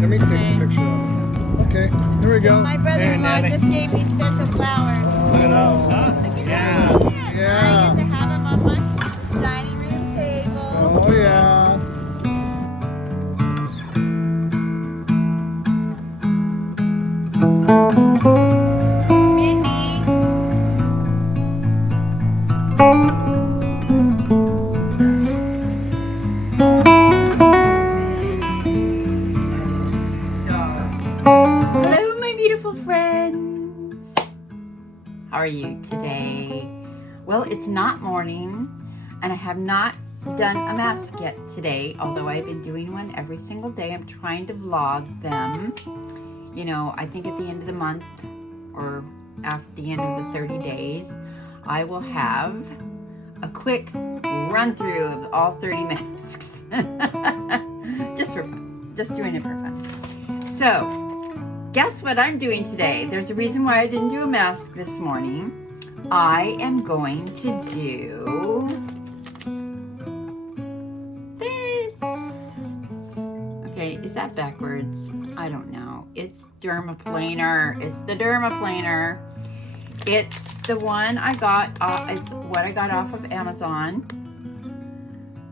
Let me take a picture of it. Okay, here we go. My brother-in-law just gave me special flowers. Look at those, huh? Yeah. I Yeah. get to have them on my dining room table. Oh, yeah. Hello, my beautiful friends. How are you today? Well, it's not morning, and I have not done a mask yet today, although I've been doing one every single day. I'm trying to vlog them. You know, I think at the end of the month, or after the end of the 30 days, I will have a quick run through of all 30 masks. Just for fun. Just doing it for fun. So, guess what I'm doing today? There's a reason why I didn't do a mask this morning. I am going to do this. Okay, is that backwards? I don't know. It's Derma-plane. It's the Derma-plane. It's the one I got, it's what I got off of Amazon.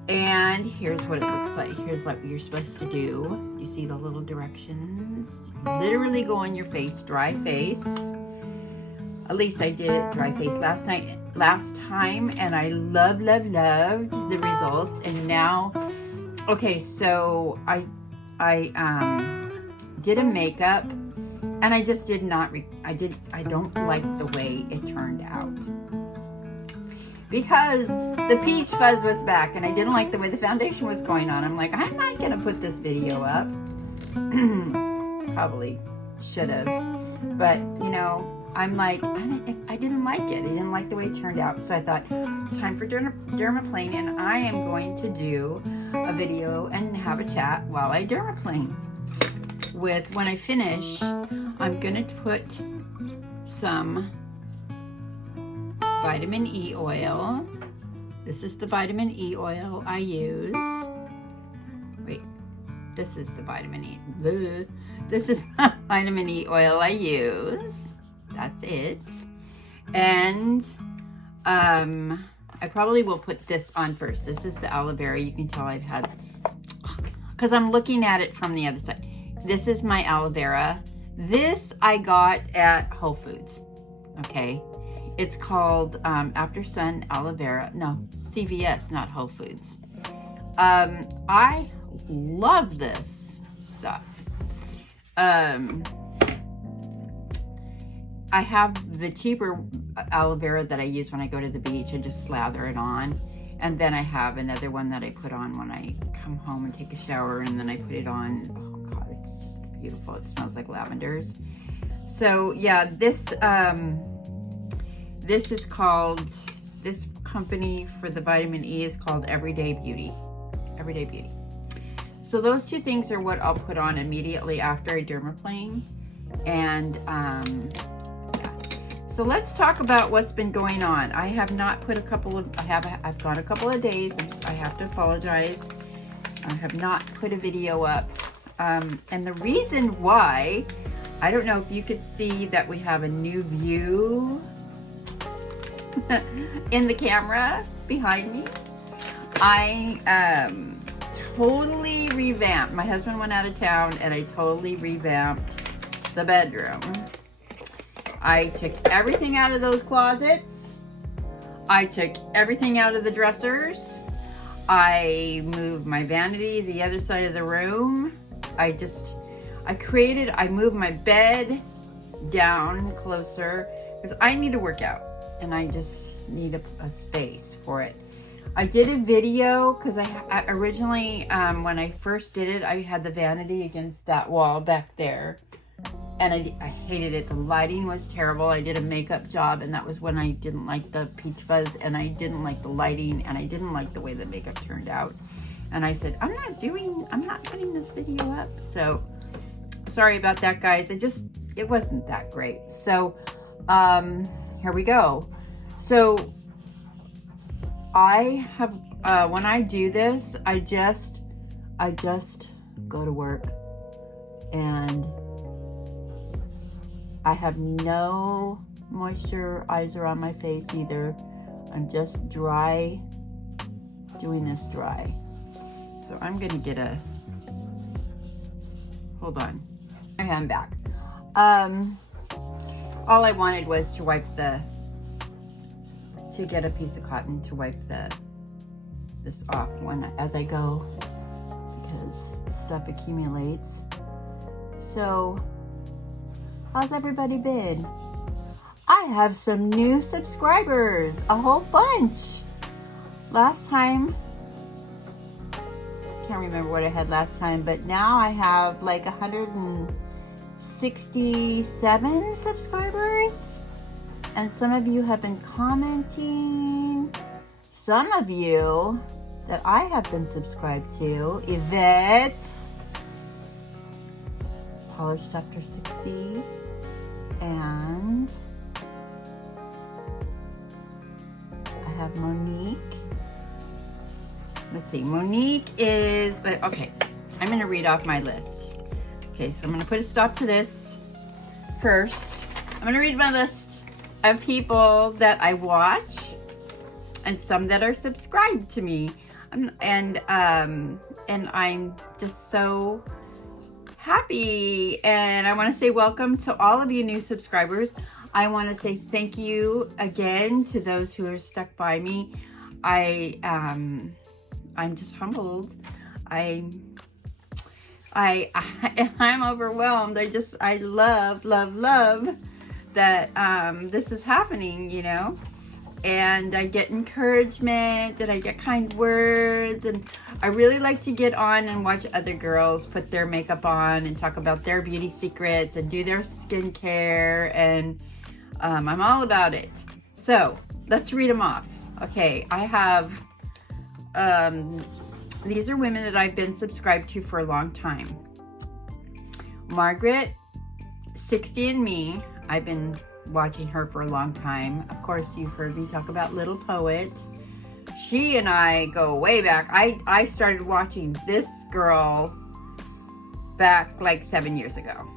And here's what it looks like. Here's what you're supposed to do. You see the little directions? Literally go on your face, dry face. At least I did it dry face last time, and I loved the results. And now, okay, so I did a makeup, and I just did not, I don't like the way it turned out. Because the peach fuzz was back, and I didn't like the way the foundation was going on. I'm like, I'm not gonna put this video up. Probably should have, but you know, I'm like, I didn't like it. I didn't like the way it turned out. So I thought, it's time for Derma-plane, and I am going to do a video and have a chat while I Derma-plane. When I finish, I'm gonna put some vitamin E oil. This is the vitamin E oil I use. Wait, this is the vitamin E. This is the vitamin E oil I use. That's it. And I probably will put this on first. This is the aloe vera. You can tell I've had, because I'm looking at it from the other side. This is my aloe vera. This I got at Whole Foods. Okay. It's called After Sun Aloe Vera. No, CVS, not Whole Foods. I love this stuff. I have the cheaper aloe vera that I use when I go to the beach and just slather it on. And then I have another one that I put on when I come home and take a shower, and then I put it on. Oh God, it's just beautiful. It smells like lavenders. So yeah, this is called, this company for the vitamin E is called Everyday Beauty. Everyday Beauty. So those two things are what I'll put on immediately after I Derma-plane. And yeah. So let's talk about what's been going on. I have not put I've gone a couple of days, and I have to apologize. I have not put a video up. And the reason why, I don't know if you could see that we have a new view in the camera behind me. I totally revamped. My husband went out of town, and I totally revamped the bedroom. I took everything out of those closets. I took everything out of the dressers. I moved my vanity the other side of the room. I moved my bed down closer because I need to work out, and I just need a space for it. I did a video because I originally, when I first did it, I had the vanity against that wall back there, and I hated it. The lighting was terrible. I did a makeup job, and that was when I didn't like the peach fuzz, and I didn't like the lighting, and I didn't like the way the makeup turned out. And I said, I'm not putting this video up. So sorry about that, guys. It wasn't that great. So here we go. So I have, when I do this, I just go to work And I have no moisturizer on my face either. I'm just dry, doing this dry. So I'm gonna get a, hold on, my hand back. All I wanted was to wipe to get a piece of cotton to wipe this off as I go, because stuff accumulates. So, how's everybody been? I have some new subscribers, a whole bunch. Last time, can't remember what I had last time, but now I have like 167 subscribers. And some of you have been commenting. Some of you that I have been subscribed to, Yvette, Polished After 60, and I have Monique. Let's see, Monique is, okay, I'm gonna read off my list. Okay, so I'm gonna put a stop to this first. I'm gonna read my list of people that I watch and some that are subscribed to me. And I'm just so happy, and I want to say welcome to all of you new subscribers. I want to say thank you again to those who are stuck by me. I'm just humbled. I'm overwhelmed. I love that this is happening, you know. And I get encouragement, and I get kind words, and I really like to get on and watch other girls put their makeup on and talk about their beauty secrets and do their skincare, and I'm all about it. So let's read them off. Okay, I have, these are women that I've been subscribed to for a long time. Margaret, 60 and Me, I've been watching her for a long time. Of course, you've heard me talk about Little Poet. She and I go way back. I started watching this girl back like 7 years ago,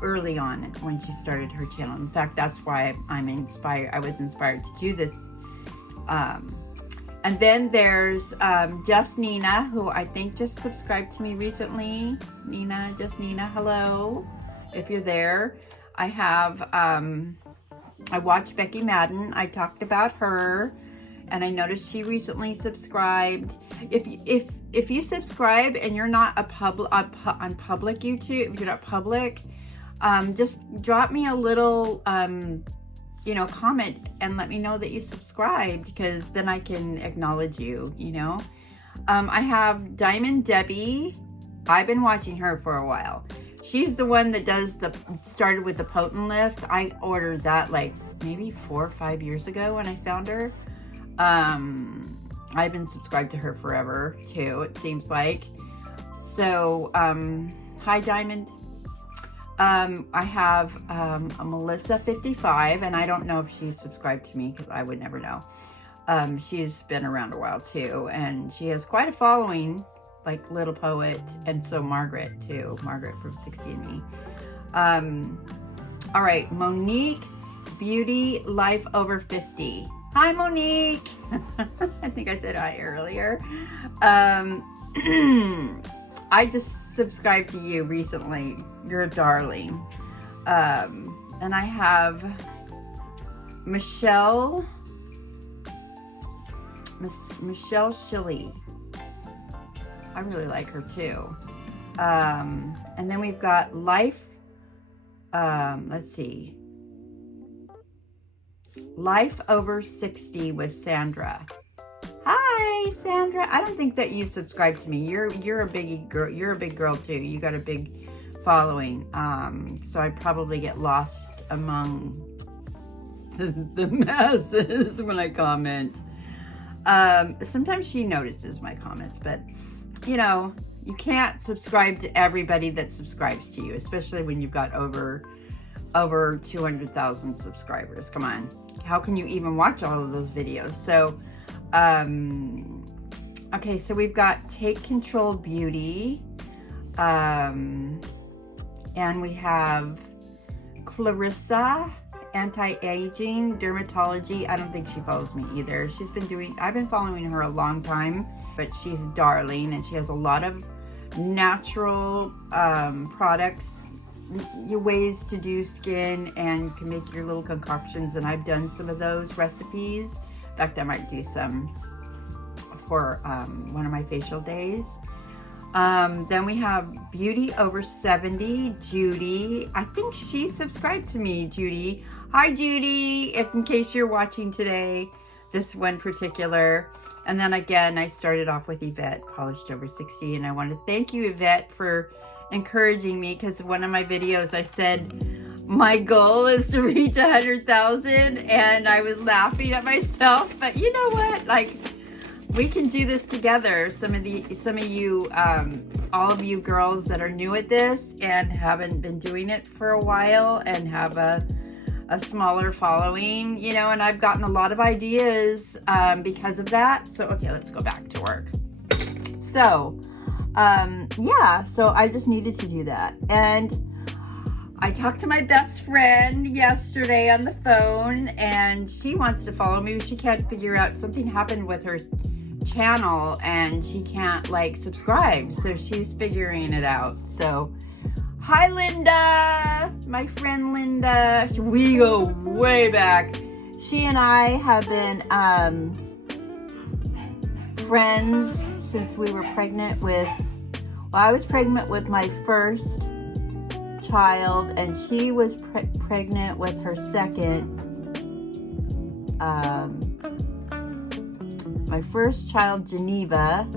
early on when she started her channel. In fact, that's why I was inspired to do this. And then there's Just Nina, who I think just subscribed to me recently. Just Nina, hello, if you're there. I have, I watched Becky Madden. I talked about her, and I noticed she recently subscribed. If you subscribe and you're not on public YouTube, if you're not public, just drop me a little, you know, comment and let me know that you subscribed, because then I can acknowledge you, you know. I have Diamond Debbie. I've been watching her for a while. She's the one that started with the Potent Lift. I ordered that like maybe 4 or 5 years ago when I found her. I've been subscribed to her forever too, it seems like. So, hi Diamond. I have a Melissa 55, and I don't know if she's subscribed to me because I would never know. She's been around a while too, and she has quite a following, like Little Poet, and so Margaret too. Margaret from 60 and Me. All right, Monique Beauty Life Over 50. Hi, Monique. I think I said hi earlier. I just subscribed to you recently. You're a darling. And I have Michelle Shilley. I really like her too. And then we've got Life, let's see. Life Over 60 with Sandra. Hi, Sandra. I don't think that you subscribe to me. You're a big girl. You're a big girl too. You got a big following. So I probably get lost among the masses when I comment. Sometimes she notices my comments, but you know, you can't subscribe to everybody that subscribes to you, especially when you've got over 200,000 subscribers. Come on. How can you even watch all of those videos? So, okay, so we've got Take Control Beauty. And we have Clarissa, anti-aging dermatology. I don't think she follows me either. I've been following her a long time, but she's darling, and she has a lot of natural products, ways to do skin, and can make your little concoctions, and I've done some of those recipes. In fact, I might do some for one of my facial days. Then we have Beauty Over 70, Judy. I think she subscribed to me, Judy. Hi, Judy, if in case you're watching today, this one particular. And then again, I started off with Yvette, Polished Over 60, and I want to thank you, Yvette, for encouraging me, because in one of my videos I said my goal is to reach 100,000, and I was laughing at myself. But you know what? Like, we can do this together. Some of you, all of you girls that are new at this and haven't been doing it for a while and have a smaller following, you know, and I've gotten a lot of ideas because of that. So, okay, let's go back to work. So, yeah, so I just needed to do that. And I talked to my best friend yesterday on the phone, and she wants to follow me. She can't figure out, something happened with her channel and she can't like subscribe, so she's figuring it out. So hi, Linda, my friend Linda. We go way back. She and I have been friends since we were pregnant with, well, I was pregnant with my first child, and she was pregnant with her second. My first child, Geneva,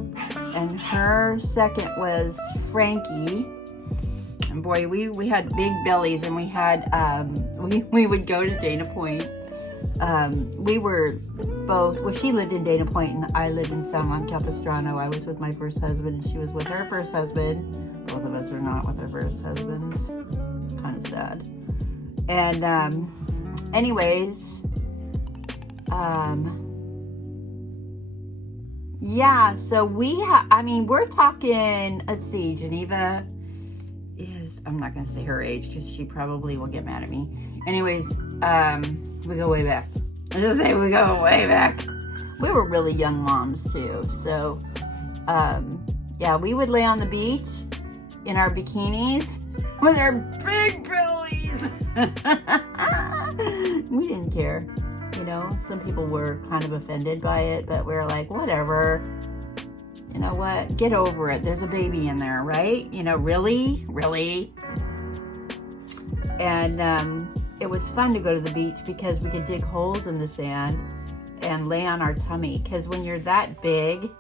and her second was Frankie. And boy, we had big bellies, and we had we would go to Dana Point. We were both, well, she lived in Dana Point and I lived in San Juan Capistrano. I was with my first husband and she was with her first husband. Both of us are not with our first husbands. Kind of sad. And anyways, yeah, so we're talking, let's see, Geneva is, I'm not going to say her age because she probably will get mad at me. Anyways, we go way back. Let's just say we go way back. We were really young moms too. So, yeah, we would lay on the beach in our bikinis with our big bellies. We didn't care. You know, some people were kind of offended by it, but we were like, whatever. You know what? Get over it. There's a baby in there, right? You know, really? And it was fun to go to the beach because we could dig holes in the sand and lay on our tummy. Because when you're that big,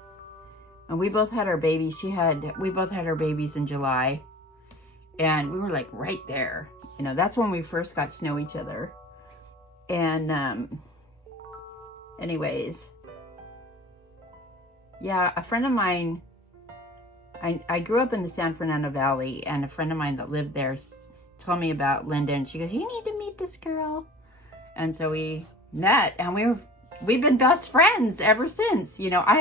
and we both had our babies, we both had our babies in July, and we were like right there. You know, that's when we first got to know each other. And anyways, yeah, a friend of mine, I grew up in the San Fernando Valley, and a friend of mine that lived there told me about Linda, and she goes, you need to meet this girl. And so we met, and we've been best friends ever since. You know, I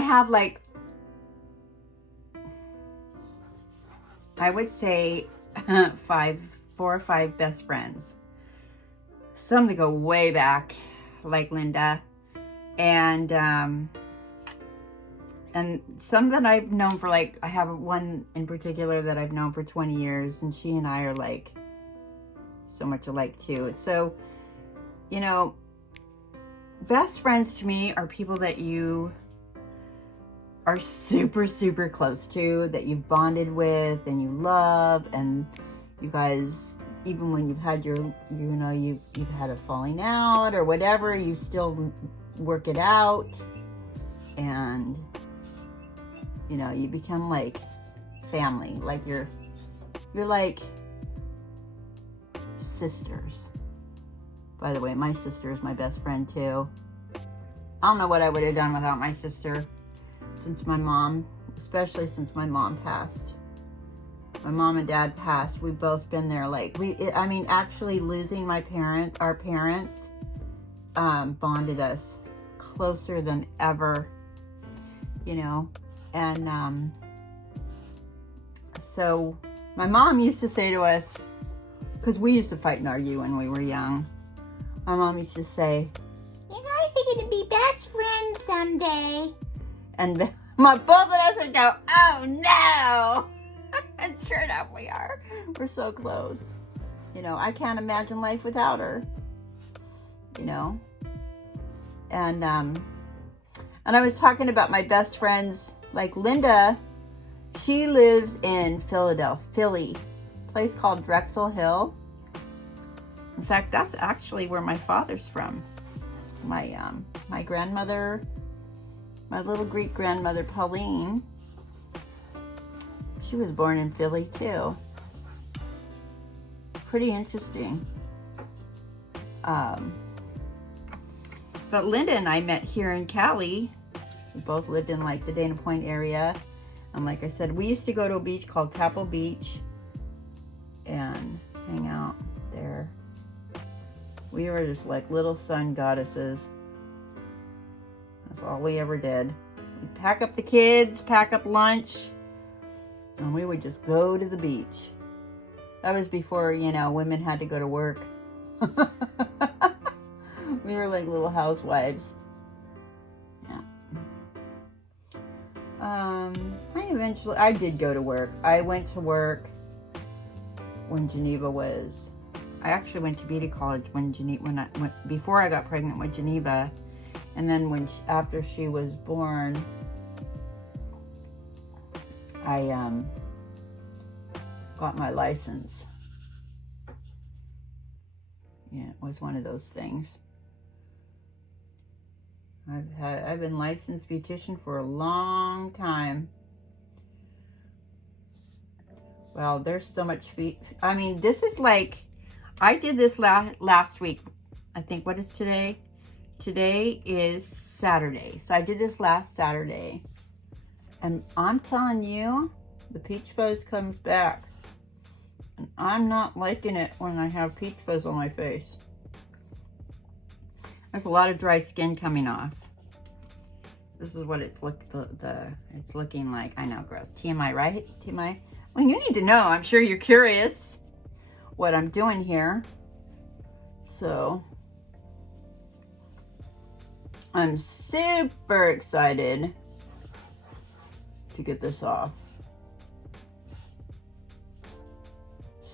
have like, I would say 4 or 5 best friends. Some that go way back, like Linda, and some that I've known for, like, I have one in particular that I've known for 20 years, and she and I are like so much alike too. So, you know, best friends to me are people that you are super, super close to, that you've bonded with and you love, and you guys, even when you've had you've had a falling out or whatever, you still work it out, and you know, you become like family, like you're like sisters. By the way, my sister is my best friend too. I don't know what I would have done without my sister, especially since my mom passed. My mom and dad passed. We've both been there. Like, actually losing our parents, bonded us closer than ever, you know. And So my mom used to say to us, because we used to fight and argue when we were young, my mom used to say, "You guys are going to be best friends someday." And both of us would go, "Oh no!" And sure enough, we are. We're so close. You know, I can't imagine life without her. You know? And I was talking about my best friends, like Linda. She lives in Philly, a place called Drexel Hill. In fact, that's actually where my father's from. My grandmother, my little Greek grandmother, Pauline, she was born in Philly too. Pretty interesting. But Linda and I met here in Cali. We both lived in like the Dana Point area. And like I said, we used to go to a beach called Capel Beach and hang out there. We were just like little sun goddesses. That's all we ever did. We'd pack up the kids, pack up lunch, and we would just go to the beach. That was before, you know, women had to go to work. We were like little housewives. Yeah. I did go to work. I went to work when Geneva was. I actually went to beauty college before I got pregnant with Geneva, and then after she was born, I got my license. Yeah, it was one of those things. I've been licensed beautician for a long time. Well, there's so much I mean, this is like, I did this last week. I think, what is today? Today is Saturday. So I did this last Saturday. And I'm telling you, the peach fuzz comes back. And I'm not liking it when I have peach fuzz on my face. There's a lot of dry skin coming off. This is what it's looking like. I know, gross. TMI, right? TMI. Well, you need to know. I'm sure you're curious what I'm doing here. So I'm super excited to get this off.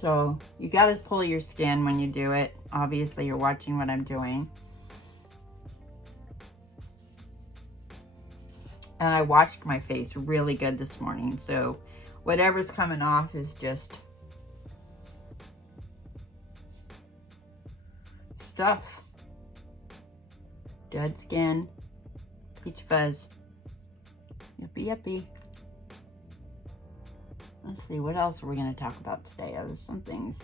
So you got to pull your skin when you do it. Obviously, you're watching what I'm doing. And I washed my face really good this morning. So whatever's coming off is just stuff. Dead skin. Peach fuzz. Yippee yippee. Let's see, what else are we going to talk about today? I was some things.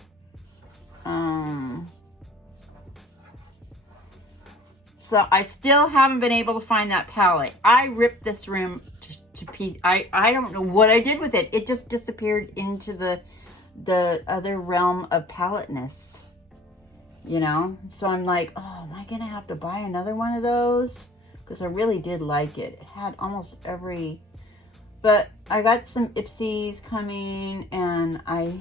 So I still haven't been able to find that palette. I ripped this room to pieces. I don't know what I did with it. It just disappeared into the other realm of paletteness. You know? So I'm like, oh, am I going to have to buy another one of those? Because I really did like it. It had almost every... But I got some Ipsies coming, and I'm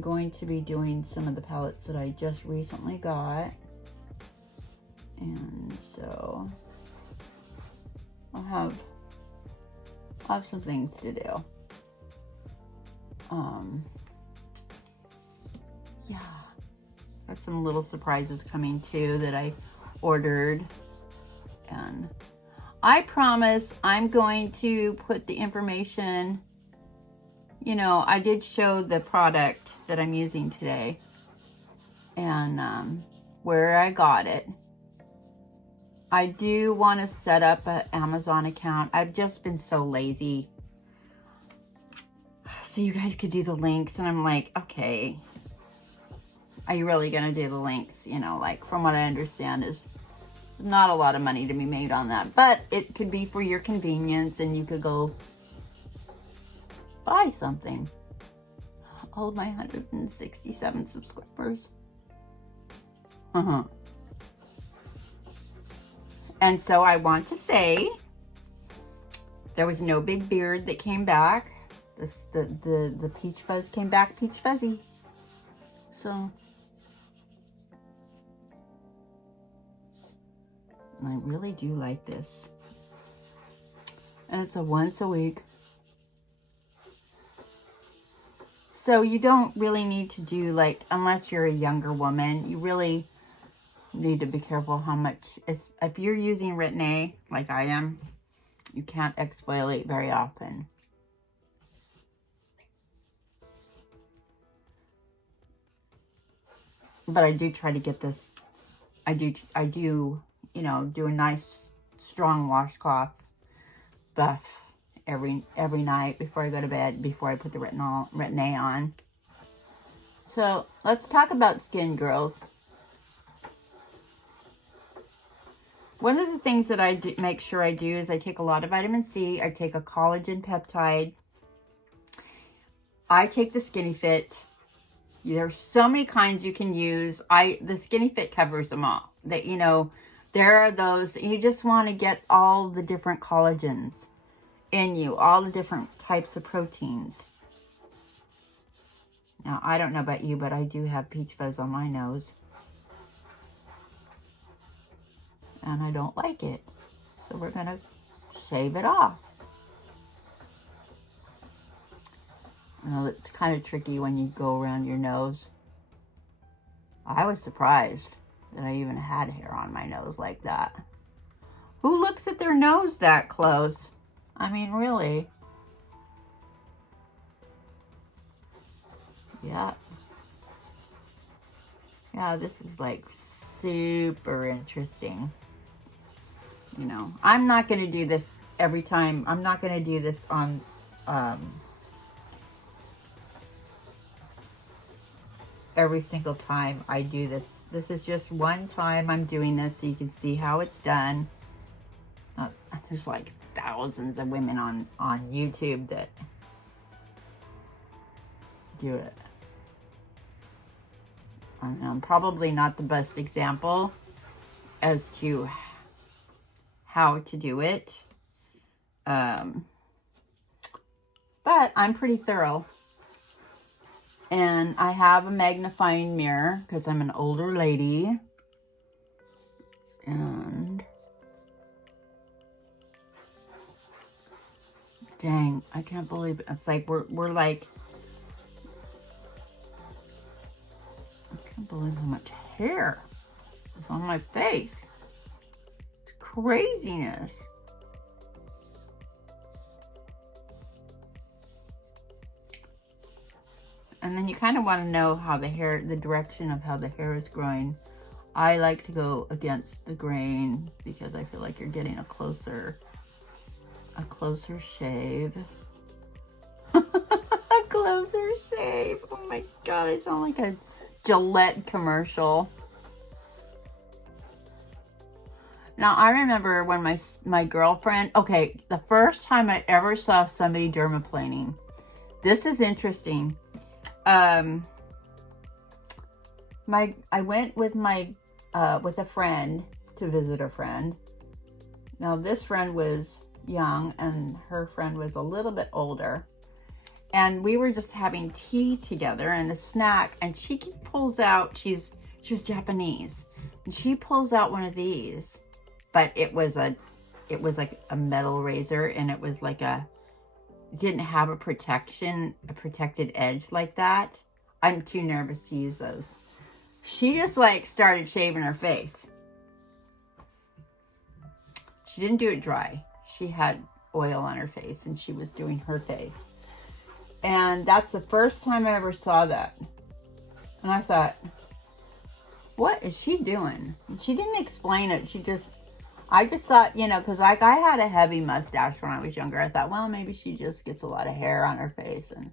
going to be doing some of the palettes that I just recently got. And so I'll have some things to do. Yeah. Got some little surprises coming too that I ordered. And I promise I'm going to put the information, you know, I did show the product that I'm using today and where I got it. I do want to set up an Amazon account. I've just been so lazy. So you guys could do the links, and I'm like, okay, are you really going to do the links? You know, like from what I understand is not a lot of money to be made on that, but it could be for your convenience, and you could go buy something. All of my 167 subscribers. And so I want to say There was no big beard that came back. The peach fuzz came back peach fuzzy. So I really do like this. And it's a once a week. So you don't really need to do like, unless you're a younger woman, you really need to be careful how much, if you're using Retin-A like I am, you can't exfoliate very often. But I do try to get this, I do, you know, do a nice strong washcloth buff every night before I go to bed, before I put the Retin-A on. So let's talk about skin, girls. One of the things that I do, make sure I do is I take a lot of vitamin C. I take a collagen peptide. I take the Skinny Fit. There's so many kinds you can use. The Skinny Fit covers them all. That, you know, there are those, you just want to get all the different collagens in you, all the different types of proteins. Now, I don't know about you, but I do have peach fuzz on my nose. And I don't like it. So we're going to shave it off. Well, it's kind of tricky when you go around your nose. I was surprised that I even had hair on my nose like that. Who looks at their nose that close? I mean, really? Yeah. Yeah, this is like super interesting. You know, I'm not going to do this every time. I'm not going to do this on every single time I do this. This is just one time I'm doing this so you can see how it's done. There's like thousands of women on YouTube that do it. I'm probably not the best example as to how to do it. But I'm pretty thorough. And I have a magnifying mirror because I'm an older lady. And dang, I can't believe it. It's like we're like, I can't believe how much hair is on my face. It's craziness. And then you kind of want to know how the hair, the direction of how the hair is growing. I like to go against the grain because I feel like you're getting a closer shave. A closer shave. Oh my God, I sound like a Gillette commercial. Now, I remember when my girlfriend, okay, the first time I ever saw somebody dermaplaning. This is interesting. I went with with a friend to visit a friend. Now this friend was young and her friend was a little bit older, and we were just having tea together and a snack, and she pulls out, she was Japanese, and she pulls out one of these, but it was like a metal razor, and it was like didn't have a protected edge like that. I'm too nervous to use those. She just like started shaving her face. She didn't do it dry. She had oil on her face and she was doing her face. And that's the first time I ever saw that. And I thought, what is she doing? And she didn't explain it. I just thought, you know, because like I had a heavy mustache when I was younger. I thought, well, maybe she just gets a lot of hair on her face. And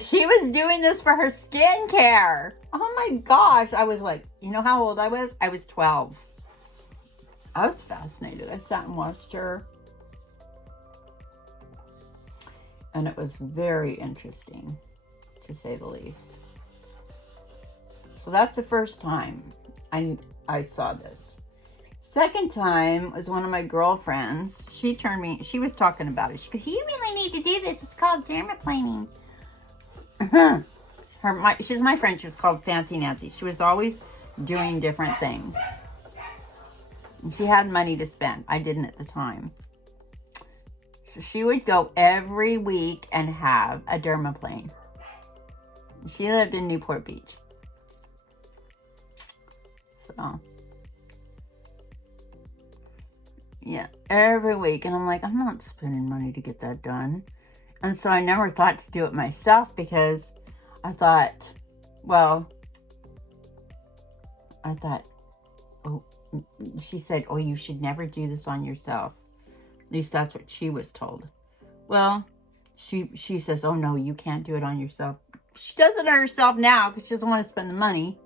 she was doing this for her skincare. Oh my gosh. I was like, you know how old I was? I was 12. I was fascinated. I sat and watched her. And it was very interesting, to say the least. So that's the first time I saw this. second time was one of my girlfriends. She was talking about it. She goes, you really need to do this. It's called dermaplaning. She's my friend. She was called Fancy Nancy. She was always doing different things. And she had money to spend. I didn't at the time. So she would go every week and have a dermaplane. She lived in Newport Beach. So, yeah, every week. And I'm like, I'm not spending money to get that done. And so I never thought to do it myself because I thought, oh, she said, oh, you should never do this on yourself. At least that's what she was told. Well, she says, oh, no, you can't do it on yourself. She does it on herself now because she doesn't want to spend the money.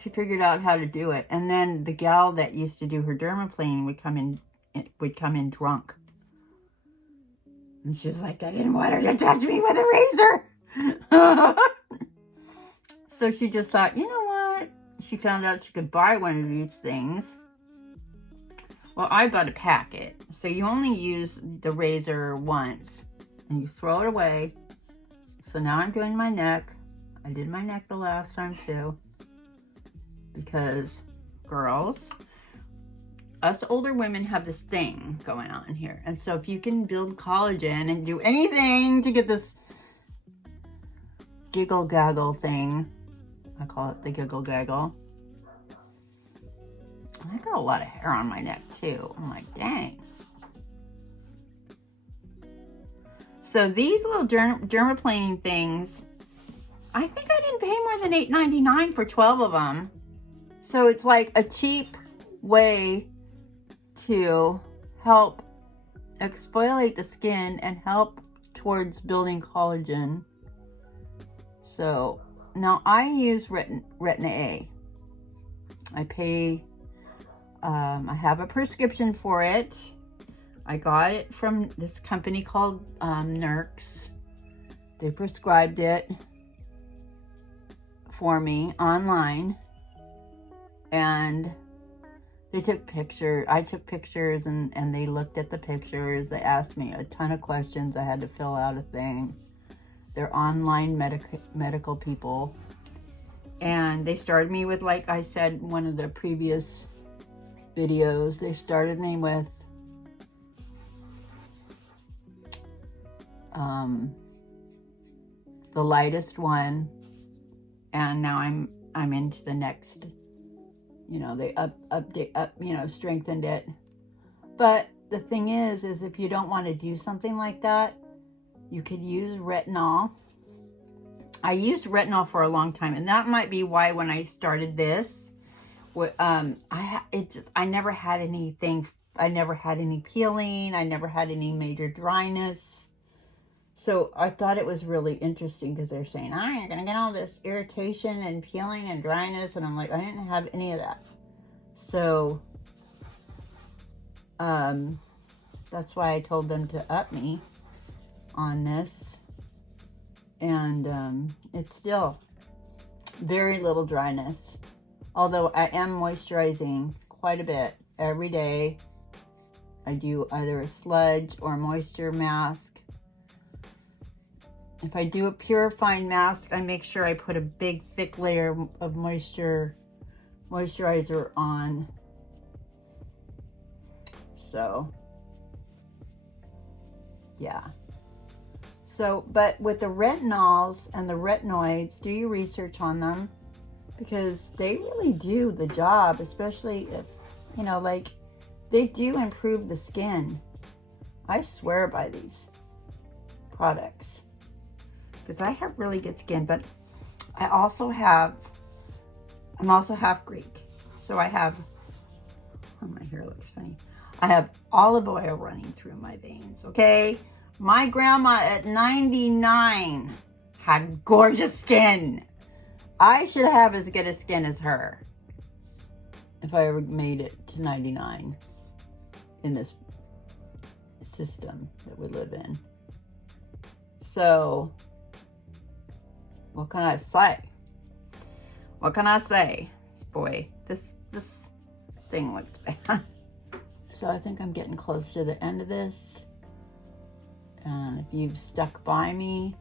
She figured out how to do it. And then the gal that used to do her dermaplaning would come in drunk. And she was like, I didn't want her to touch me with a razor. So she just thought, you know what? She found out she could buy one of these things. Well, I got a packet. So you only use the razor once. And you throw it away. So now I'm doing my neck. I did my neck the last time too. Because, girls, us older women have this thing going on here. And so if you can build collagen and do anything to get this giggle gaggle thing, I call it the giggle gaggle. I got a lot of hair on my neck too. I'm like, dang. So these little dermaplaning things, I think I didn't pay more than $8.99 for 12 of them. So it's like a cheap way to help exfoliate the skin and help towards building collagen. So now I use Retin A. I pay, I have a prescription for it. I got it from this company called Nurx. They prescribed it for me online. And they took pictures. I took pictures and they looked at the pictures. They asked me a ton of questions. I had to fill out a thing. They're online medical people. And they started me with, like I said, one of the previous videos, they started me with the lightest one. And now I'm into the next. You know, they strengthened it. But the thing is if you don't want to do something like that, you could use retinol. I used retinol for a long time, and that might be why when I started this, I never had anything. I never had any peeling. I never had any major dryness. So I thought it was really interesting because they're saying, oh, you're going to get all this irritation and peeling and dryness. And I'm like, I didn't have any of that. So that's why I told them to up me on this. And it's still very little dryness. Although I am moisturizing quite a bit every day. I do either a sludge or a moisture mask. If I do a purifying mask, I make sure I put a big thick layer of moisturizer on. So, yeah. So, but with the retinols and the retinoids, do your research on them because they really do the job, especially if, you know, like they do improve the skin. I swear by these products. Because I have really good skin, but I'm also half Greek. So I have, oh, my hair looks funny. I have olive oil running through my veins, okay? My grandma at 99 had gorgeous skin. I should have as good a skin as her if I ever made it to 99 in this system that we live in. So, what can I say? What can I say? Boy, this thing looks bad. So I think I'm getting close to the end of this. And if you've stuck by me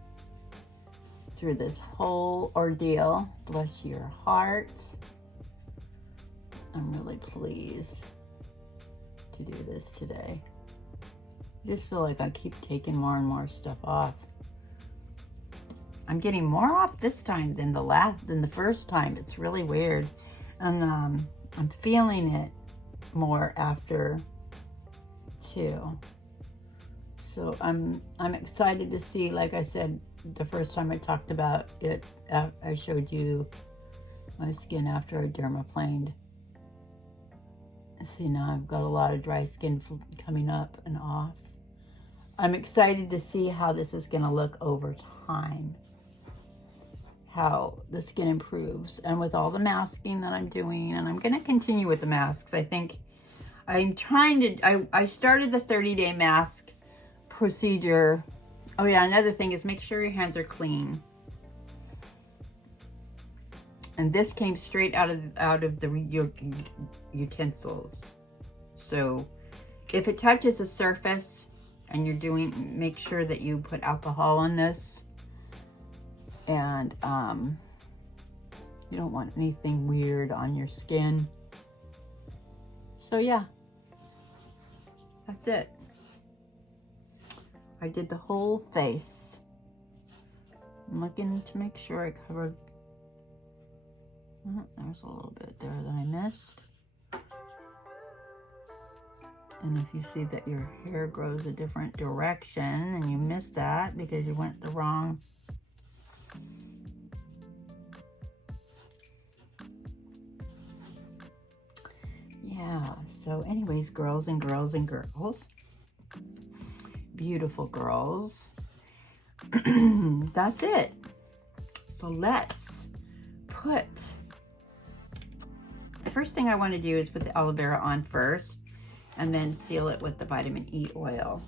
through this whole ordeal, bless your heart. I'm really pleased to do this today. I just feel like I keep taking more and more stuff off. I'm getting more off this time than the first time. It's really weird. And I'm feeling it more after too. So I'm excited to see, like I said, the first time I talked about it, I showed you my skin after I dermaplaned. See, now I've got a lot of dry skin coming up and off. I'm excited to see how this is going to look over time, how the skin improves, and with all the masking that I'm doing, and I'm going to continue with the masks. I think I'm trying to, I started the 30-day mask procedure. Oh yeah, another thing is make sure your hands are clean. And this came straight out of your utensils. So if it touches the surface and you're doing, make sure that you put alcohol on this. And you don't want anything weird on your skin. So yeah, that's it. I did the whole face. I'm looking to make sure I covered. Oh, there's a little bit there that I missed. And if you see that your hair grows a different direction and you missed that because you went the wrong. Yeah, so anyways, girls and girls and girls. Beautiful girls. That's it. So let's put, the first thing I want to do is put the aloe vera on first and then seal it with the vitamin E oil.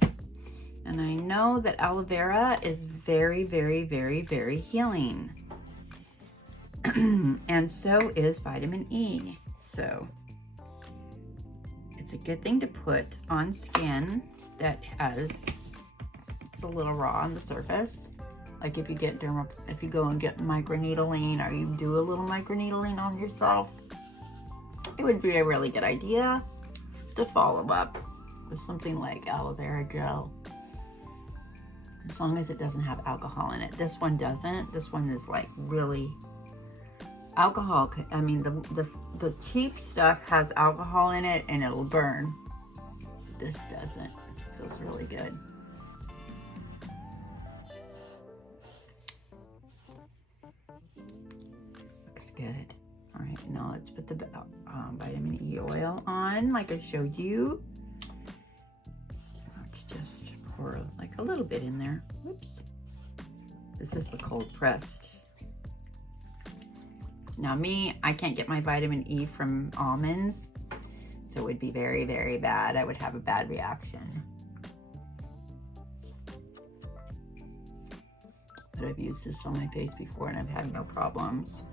And I know that aloe vera is very, very, very, very healing. And so is vitamin E. So it's a good thing to put on skin that has, it's a little raw on the surface. Like if you get if you go and get microneedling, or you do a little microneedling on yourself, it would be a really good idea to follow up with something like aloe vera gel. As long as it doesn't have alcohol in it. This one doesn't. This one is like really alcohol. I mean, the cheap stuff has alcohol in it and it'll burn. This doesn't. It feels really good. Looks good. All right, now let's put the vitamin E oil on like I showed you. Let's just pour like a little bit in there. Whoops. This is the cold pressed. Now me, I can't get my vitamin E from almonds, so it would be very, very bad. I would have a bad reaction. But I've used this on my face before and I've had no problems.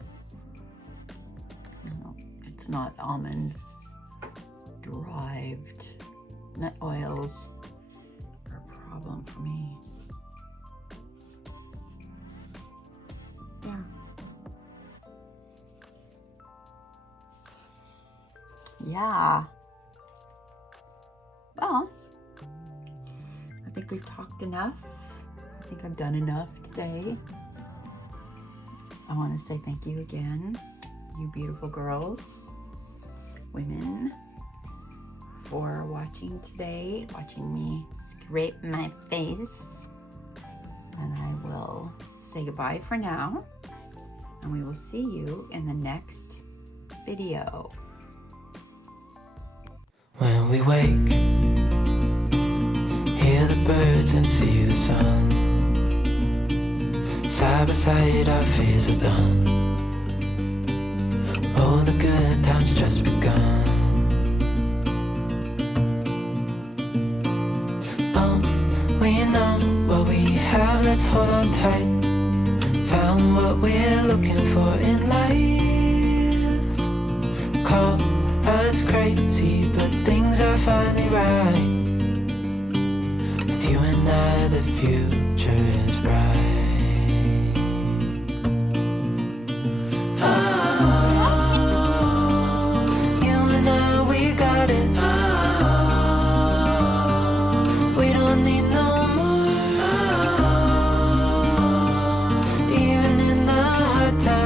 No, it's not almond derived. Nut oils are a problem for me. Yeah. Yeah. Well, I think we've talked enough. I think I've done enough today. I want to say thank you again, you beautiful girls, women, for watching today, watching me scrape my face. And I will say goodbye for now, and we will see you in the next video. When we wake, hear the birds and see the sun. Side by side our fears are done. Oh, the good times just begun. Oh, we know what we have, let's hold on tight. Found what we're looking for in life. Call as crazy, but things are finally right. With you and I, the future is bright. You and I, we got it. We don't need no more. Even in the hard times,